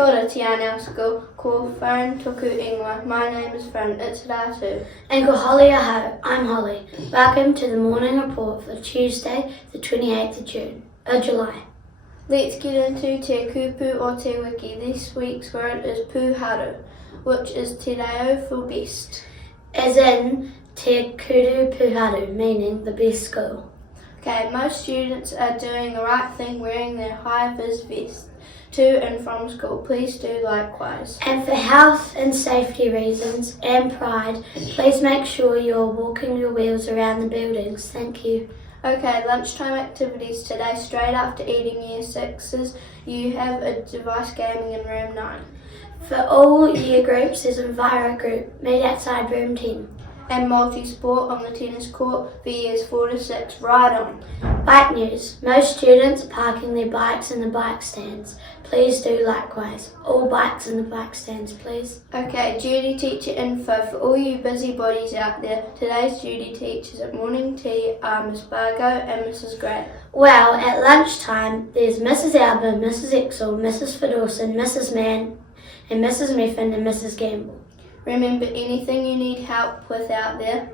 Kia ora, Te Anau School, ko Fern, toku, ingoa. My name is Fern, it's Rātu. And ko Holly ahau, I'm Holly. Welcome to the morning report for Tuesday, the 28th of July. Let's get into te kupu or te wiki. This week's word is pūharu, which is te reo for best. As in te kuru pūharu, meaning the best school. Okay, most students are doing the right thing wearing their Hi Viz vest to and from school. Please do likewise. And for health and safety reasons and pride, please make sure you're walking your wheels around the buildings. Thank you. Okay, lunchtime activities today. Straight after eating year 6s, you have a device gaming in room 9. For all year groups, there's Enviro Group. Meet outside room 10. And multi-sport on the tennis court for years 4 to 6. Right on. Bike news. Most students are parking their bikes in the bike stands. Please do likewise. All bikes in the bike stands, please. Okay, duty teacher info for all you busybodies out there. Today's duty teachers at morning tea are Miss Bargo and Mrs. Gray. Well, at lunchtime, there's Mrs. Alba, Mrs. Exel, Mrs. Fedorson, Mrs. Mann, and Mrs. Meffin and Mrs. Gamble. Remember, anything you need help with out there,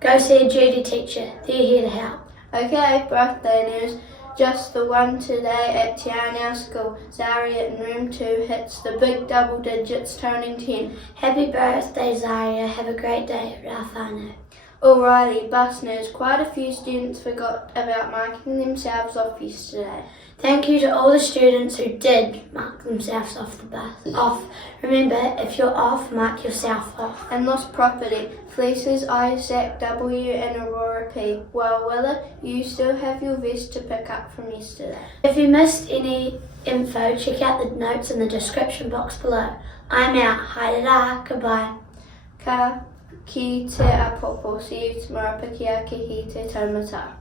go see a duty teacher. They're here to help. Okay, birthday news. Just the one today at Te Anau School. Zaria in room 2 hits the big double digits, turning 10. Happy birthday, Zaria. Have a great day at Rātu. Alrighty, bus news. Quite a few students forgot about marking themselves off yesterday. Thank you to all the students who did mark themselves off the bus. Remember, if you're off, mark yourself off. And lost property. Fleeces, Isaac W and Aurora P. Well, Willa, you still have your vest to pick up from yesterday. If you missed any info, check out the notes in the description box below. I'm out. Haere rā, goodbye. Ka ki te apopo. See you tomorrow. Piki a ki hi te taumata.